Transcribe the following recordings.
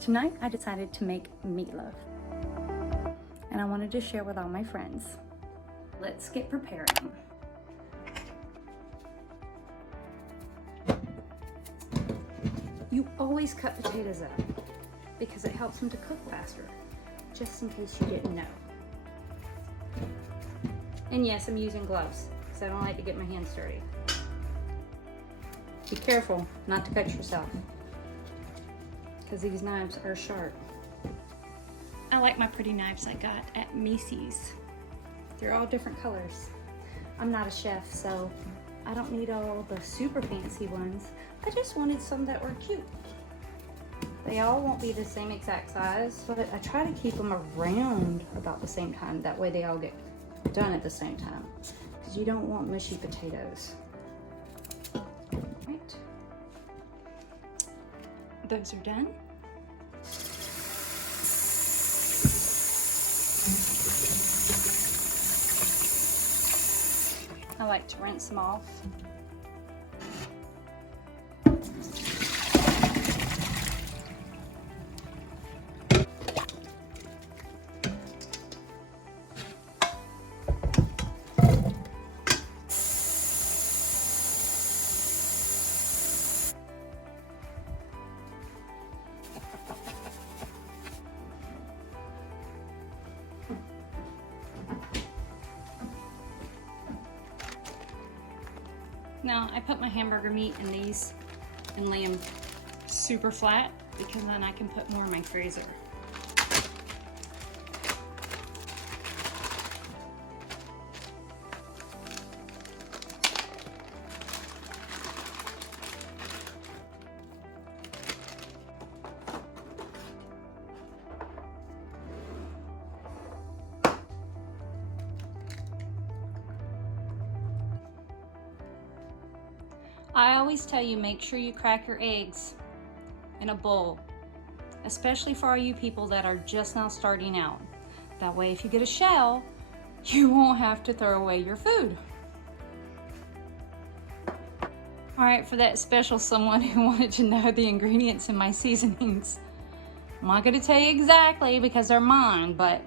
Tonight I decided to make meatloaf, and I wanted to share with all my friends. Let's get preparing. You always cut potatoes up because it helps them to cook faster, just in case you didn't know. And yes, I'm using gloves because I don't like to get my hands dirty. Be careful not to cut yourself, because these knives are sharp. I like my pretty knives I got at Macy's. They're all different colors. I'm not a chef, so I don't need all the super fancy ones. I just wanted some that were cute. They all won't be the same exact size, but I try to keep them around about the same time. That way they all get done at the same time, because you don't want mushy potatoes. Right. Those are done. I like to rinse them off. Now I put my hamburger meat in these and lay them super flat, because then I can put more in my freezer. I always tell you, make sure you crack your eggs in a bowl, especially for all you people that are just now starting out. That way, if you get a shell, you won't have to throw away your food. All right, for that special someone who wanted to know the ingredients in my seasonings, I'm not gonna tell you exactly because they're mine, but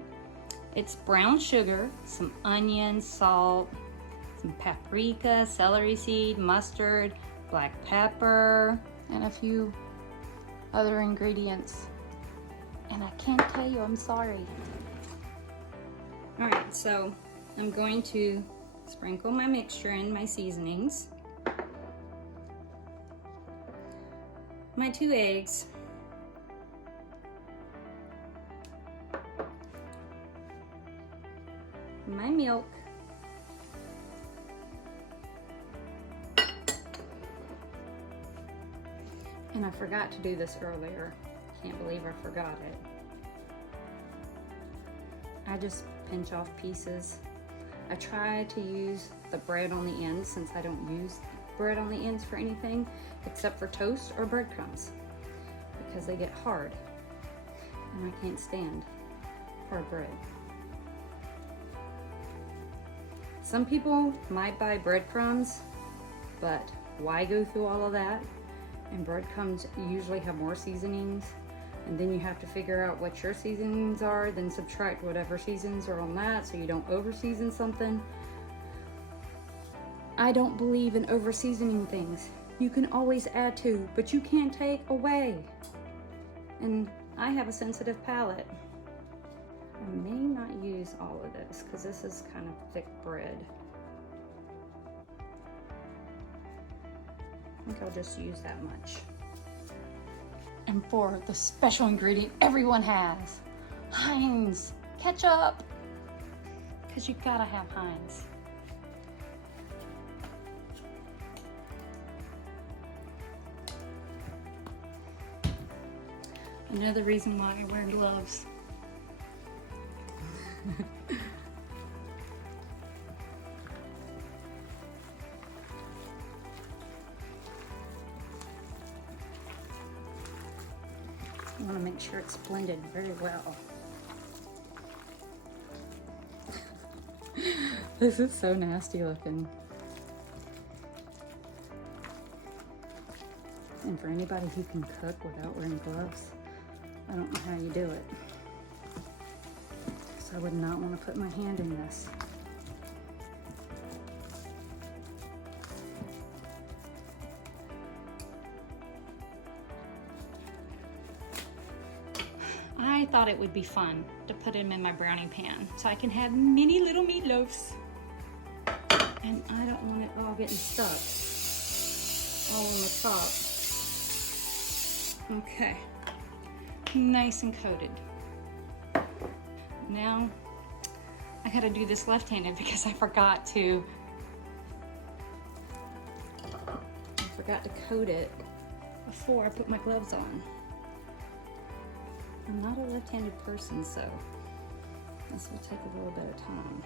it's brown sugar, some onion, salt, some paprika, celery seed, mustard, black pepper, and a few other ingredients. And I can't tell you, I'm sorry. All right, so I'm going to sprinkle my mixture in my seasonings. My 2 eggs. My milk. And I forgot to do this earlier. Can't believe I forgot it. I just pinch off pieces. I try to use the bread on the ends, since I don't use bread on the ends for anything except for toast or breadcrumbs, because they get hard and I can't stand hard bread. Some people might buy breadcrumbs, but why go through all of that? And breadcrumbs usually have more seasonings, and then you have to figure out what your seasonings are, then subtract whatever seasonings are on that so you don't over season something. I don't believe in over seasoning things. You can always add to, but you can't take away. And I have a sensitive palate. I may not use all of this because this is kind of thick bread. I think I'll just use that much. And for the special ingredient everyone has, Heinz ketchup, because you gotta have Heinz. Another reason why I wear gloves. I want to make sure it's blended very well. This is so nasty looking. And for anybody who can cook without wearing gloves, I don't know how you do it. So I would not want to put my hand in this. I thought it would be fun to put them in my brownie pan so I can have mini little meatloafs. And I don't want it all getting stuck all on the top. Okay, nice and coated. Now I gotta do this left-handed because I forgot to coat it before I put my gloves on. I'm not a left-handed person, so this will take a little bit of time.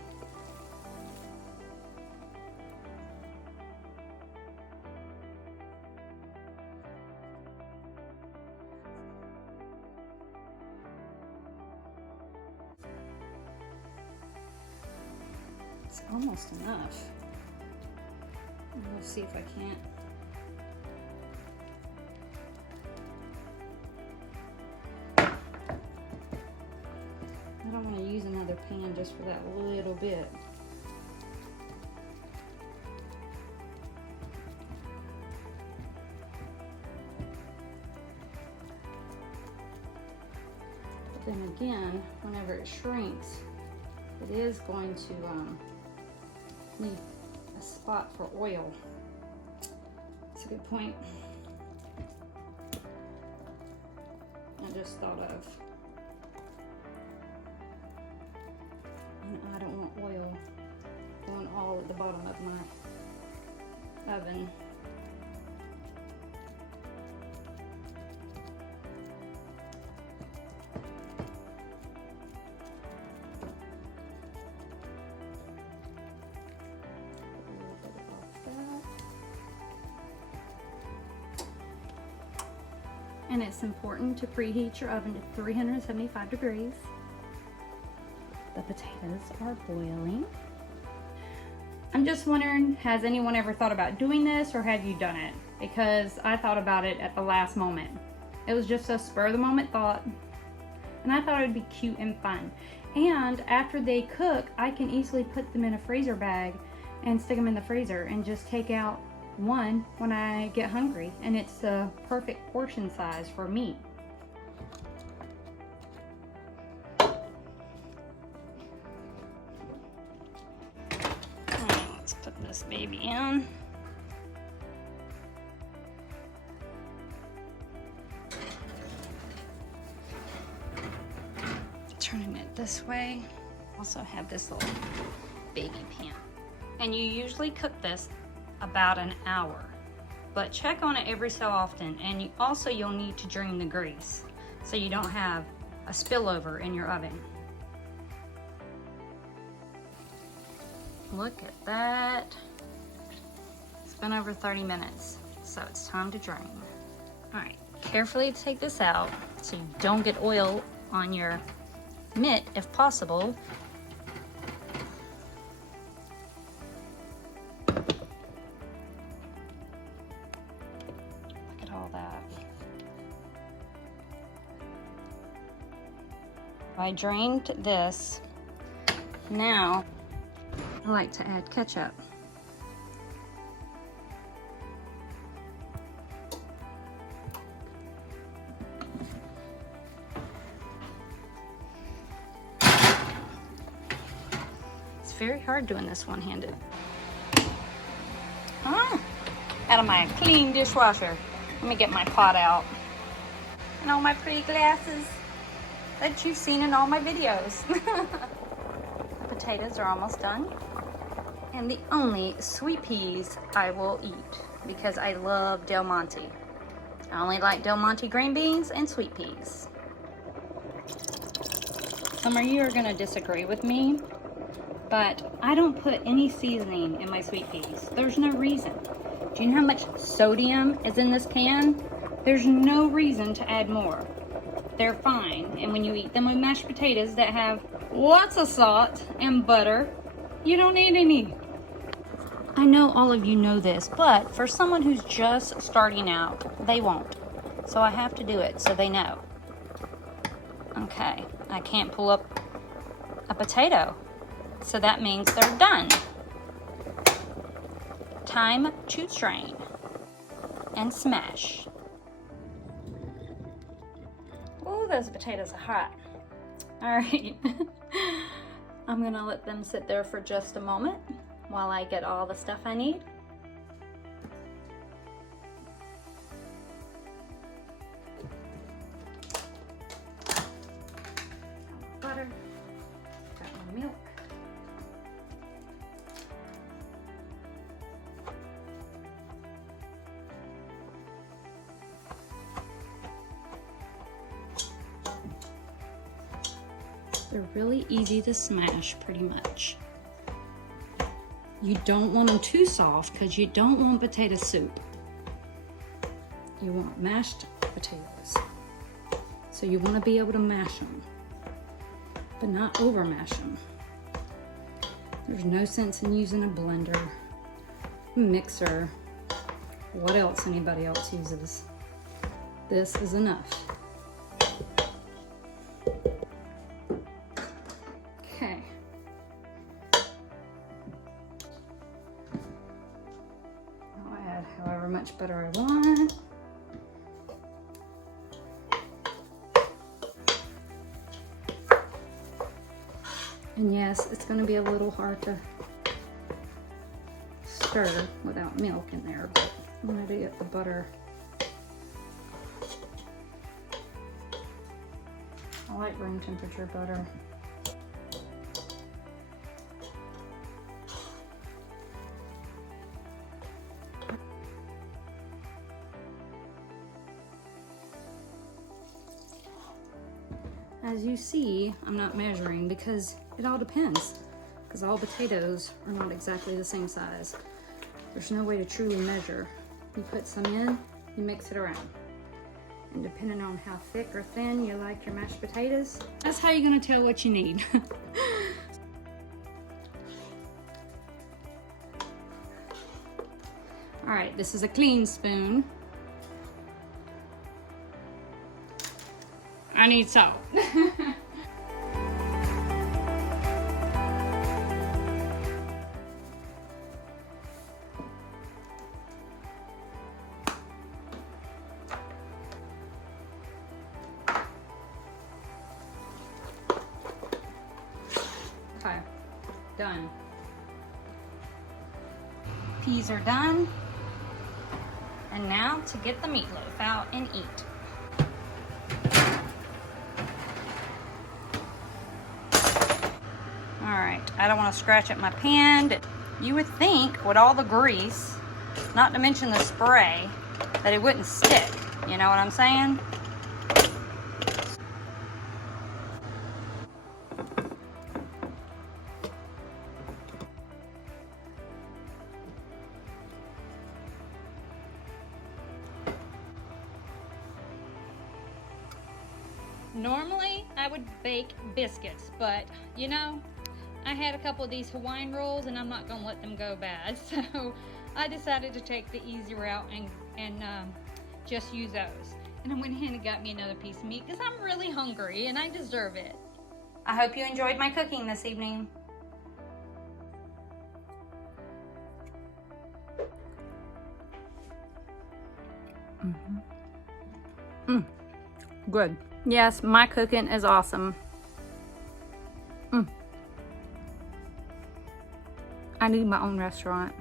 It's almost enough. We'll see if I can't. I don't want to use another pan just for that little bit. But then again, whenever it shrinks, it is going to need a spot for oil. That's a good point. I just thought of. And I don't want oil going all at the bottom of my oven. And it's important to preheat your oven to 375 degrees. The potatoes are boiling. I'm just wondering, has anyone ever thought about doing this, or have you done it? Because I thought about it at the last moment. It was just a spur of the moment thought, and I thought it would be cute and fun. And after they cook, I can easily put them in a freezer bag and stick them in the freezer and just take out one when I get hungry, and it's the perfect portion size for me. Let's put this baby in. Turning it this way. Also have this little baby pan. And you usually cook this about an hour, but check on it every so often, and you'll need to drain the grease so you don't have a spillover in your oven. Look at that. It's been over 30 minutes, so it's time to drain. All right, carefully take this out so you don't get oil on your mitt if possible. I drained this. Now I like to add ketchup. It's very hard doing this one-handed. Out of my clean dishwasher. Let me get my pot out. And all my pretty glasses that you've seen in all my videos. The potatoes are almost done. And the only sweet peas I will eat, because I love Del Monte. I only like Del Monte green beans and sweet peas. Some of you are gonna disagree with me, but I don't put any seasoning in my sweet peas. There's no reason. Do you know how much sodium is in this pan? There's no reason to add more. They're fine, and when you eat them with mashed potatoes that have lots of salt and butter, you don't need any. I know all of you know this, but for someone who's just starting out, they won't. So I have to do it so they know. Okay, I can't pull up a potato, so that means they're done. Time to strain and smash. Oh, those potatoes are hot. All right, I'm gonna let them sit there for just a moment while I get all the stuff I need. Butter, got my milk. They're really easy to smash, pretty much. You don't want them too soft because you don't want potato soup. You want mashed potatoes. So you want to be able to mash them, but not over mash them. There's no sense in using a blender, mixer, what else anybody else uses. This is enough. Okay. I'll add however much butter I want. And yes, it's going to be a little hard to stir without milk in there, but I'm going to get the butter. I like room temperature butter. As you see, I'm not measuring because it all depends, because all potatoes are not exactly the same size. There's no way to truly measure. You put some in, you mix it around. And depending on how thick or thin you like your mashed potatoes, that's how you're gonna tell what you need. All right, this is a clean spoon. I need salt. Okay, done. Peas are done. And now to get the meatloaf out and eat. All right, I don't want to scratch at my pan. You would think with all the grease, not to mention the spray, that it wouldn't stick. You know what I'm saying? Normally, I would bake biscuits, but you know, I had a couple of these Hawaiian rolls and I'm not gonna let them go bad. So I decided to take the easy route and just use those. And I went ahead and got me another piece of meat because I'm really hungry and I deserve it. I hope you enjoyed my cooking this evening. Good. Yes, my cooking is awesome. I need my own restaurant.